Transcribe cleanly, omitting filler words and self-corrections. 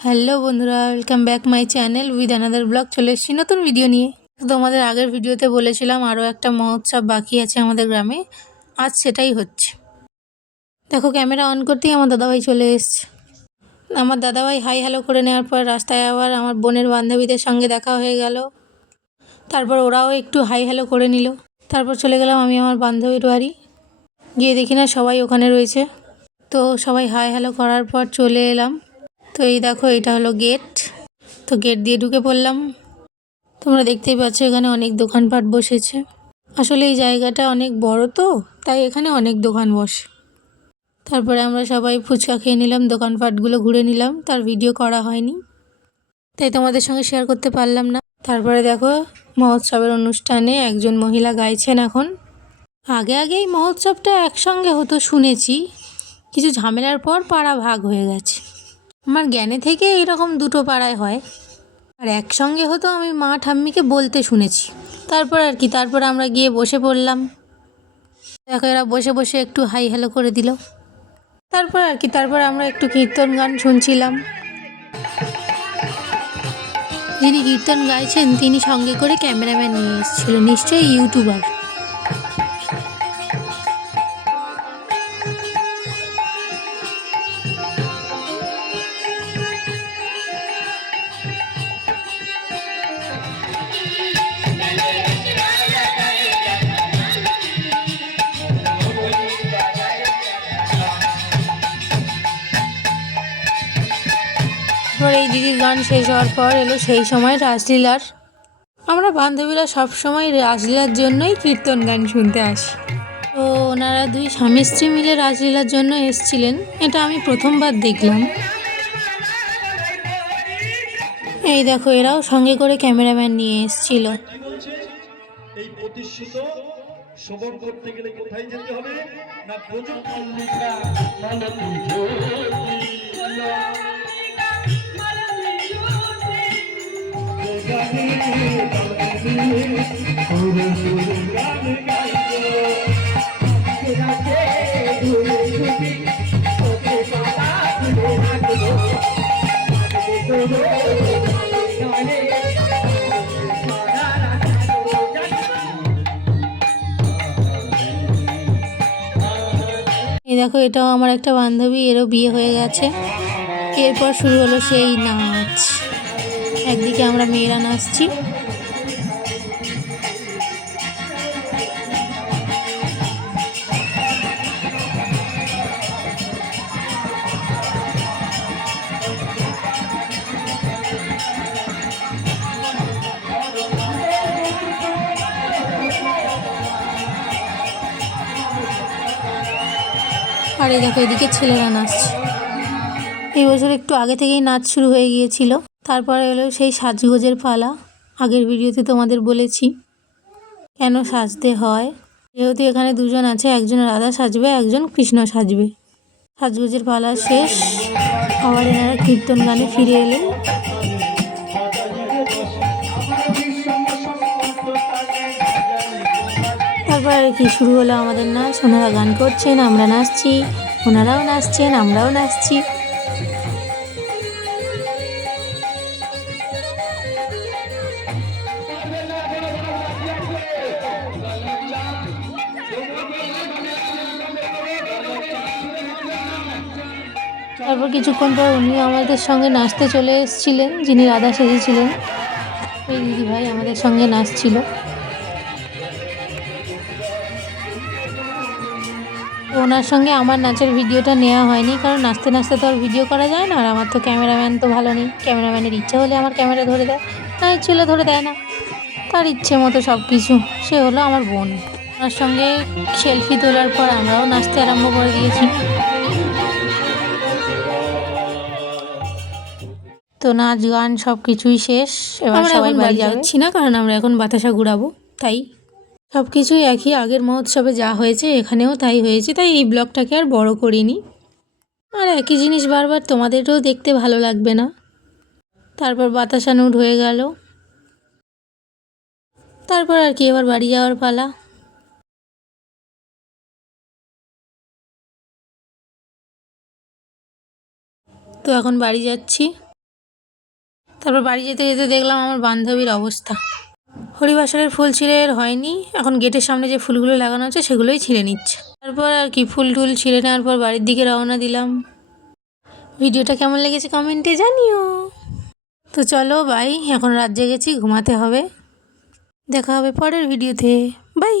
Hello বন্ধুরা, welcome back my channel with another blog. চলে এসেছি নতুন ভিডিও নিয়ে। তোমাদের আগের ভিডিওতে বলেছিলাম আরও একটা মহোৎসব বাকি আছে আমাদের গ্রামে, আজ সেটাই হচ্ছে। দেখো, ক্যামেরা অন করতেই আমার দাদাভাই চলে এসছে। আমার দাদাভাই হাই হ্যালো করে নেওয়ার পর রাস্তায় আবার আমার বোনের বান্ধবীদের সঙ্গে দেখা হয়ে গেল। তারপর ওরাও একটু হাই হ্যালো করে নিল। তারপর চলে গেলাম আমি আমার বান্ধবীর বাড়ি। গিয়ে দেখি না সবাই ওখানে রয়েছে। তো সবাই হাই হ্যালো করার পর চলে এলাম। তো এই দেখো, এটা হলো গেট। তো গেট দিয়ে ঢুকে পড়লাম। তোমরা দেখতেই পাচ্ছ এখানে অনেক দোকানপাট বসেছে। আসলে এই জায়গাটা অনেক বড়, তো তাই এখানে অনেক দোকান বসে। তারপরে আমরা সবাই ফুচকা খেয়ে নিলাম, দোকানপাটগুলো ঘুরে নিলাম। তার ভিডিও করা হয়নি, তাই তোমাদের সঙ্গে শেয়ার করতে পারলাম না। তারপরে দেখো, মহোৎসবের অনুষ্ঠানে একজন মহিলা গাইছেন এখন। আগে এই মহোৎসবটা একসঙ্গে হতো শুনেছি, কিছু ঝামেলার পর পাড়া ভাগ হয়ে গেছে। আমার জ্ঞানে থেকে এরকম দুটো পাড়ায় হয়, আর একসঙ্গে হতো আমি মা ঠাম্মিকে বলতে শুনেছি। তারপর আমরা গিয়ে বসে পড়লাম। দেখো, এরা বসে বসে একটু হাই হ্যালো করে দিল। তারপর আমরা একটু কীর্তন গান শুনছিলাম। যিনি কীর্তন গাইছেন তিনি সঙ্গে করে ক্যামেরাম্যান নিয়ে এসেছিল, নিশ্চয়ই ইউটিউবার। এবার এই দিদির গান শেষ হওয়ার পর এলো সেই সময় রাসলীলার। আমরা বান্ধবীরা সবসময় রাসলীলার জন্যই কীর্তন গান শুনতে আসি। তো ওনারা দুই স্বামী স্ত্রী মিলে রাসলীলার জন্য এসছিলেন, এটা আমি প্রথমবার দেখলাম। এই দেখো, এরাও সঙ্গে করে ক্যামেরাম্যান নিয়ে এসছিল। এই প্রতিষ্ঠিত শ্রবণ করতে গেলে কোথায় যেতে হবে না এই দেখো, এটাও আমার একটা বান্ধবী, এরও বিয়ে হয়ে গেছে। এরপর শুরু হলো সেই নাচ। একদিকে আমরা মেয়েরা নাচছি, আর এই দেখো এদিকে ছেলেরা নাচছে। এই বছর একটু আগে থেকেই নাচ শুরু হয়ে গিয়েছিল। তারপরে এলো সেই সাজগোজের পালা। আগের ভিডিওতে তোমাদের বলেছি কেন সাজতে হয়। যেহেতু এখানে দুজন আছে, একজন রাধা সাজবে, একজন কৃষ্ণ সাজবে। সাজগোজের পালা শেষ, আবার এনারা কীর্তন গানে ফিরে এলেন। তারপর আর কি শুরু হলো আমাদের নাচ। ওনারা গান করছেন, আমরা নাচছি, ওনারাও নাচছেন, আমরাও নাচছি। তারপর কিছুক্ষণ পর উনিও আমাদের সঙ্গে নাচতে চলে এসেছিলেন, যিনি রাধা সেজেছিলেন। এই দিদিভাই আমাদের সঙ্গে নাচছিল। ওনার সঙ্গে আমার নাচের ভিডিওটা নেওয়া হয়নি, কারণ নাচতে নাচতে তো আর ভিডিও করা যায় না, আর আমার তো ক্যামেরাম্যান তো ভালো নেই। ক্যামেরাম্যানের ইচ্ছা হলে আমার ক্যামেরা ধরে দেয়, না ইচ্ছে হলে ধরে দেয় না, তার ইচ্ছে মতো সব কিছু। সে হলো আমার বোন। ওনার সঙ্গে সেলফি তোলার পর আমরাও নাচতে আরম্ভ করে দিয়েছি। তো নাচ গান সব কিছুই শেষ, এবার সবাই বাড়ি যাচ্ছি না, কারণ আমরা এখন বাতাসা ঘুরাবো। তাই সব কিছুই একই, আগের মহোৎসবে যা হয়েছে এখানেও তাই হয়েছে, তাই এই ব্লগটাকে আর বড় করিনি। আর একই জিনিস বারবার তোমাদেরও দেখতে ভালো লাগবে না। তারপর বাতাসা নুট হয়ে গেল। তারপর আর কি, এবার বাড়ি যাওয়ার পালা। তো এখন বাড়ি যাচ্ছি। তারপর বাড়ি যেতে যেতে দেখলাম আমার বান্ধবীর অবস্থা। হরিবাসরের ফুল ছিঁড়ে এর হয়নি, এখন গেটের সামনে যে ফুলগুলো লাগানো আছে সেগুলোই ছিঁড়ে নিচ্ছে। তারপর আর কি ফুল টুল ছিঁড়ে নেওয়ার পর বাড়ির দিকে রওনা দিলাম। ভিডিওটা কেমন লেগেছে কমেন্টে জানিও। তো চলো বাই, এখন রাত জেগেছি, ঘুমাতে হবে। দেখা হবে পরের ভিডিওতে। বাই।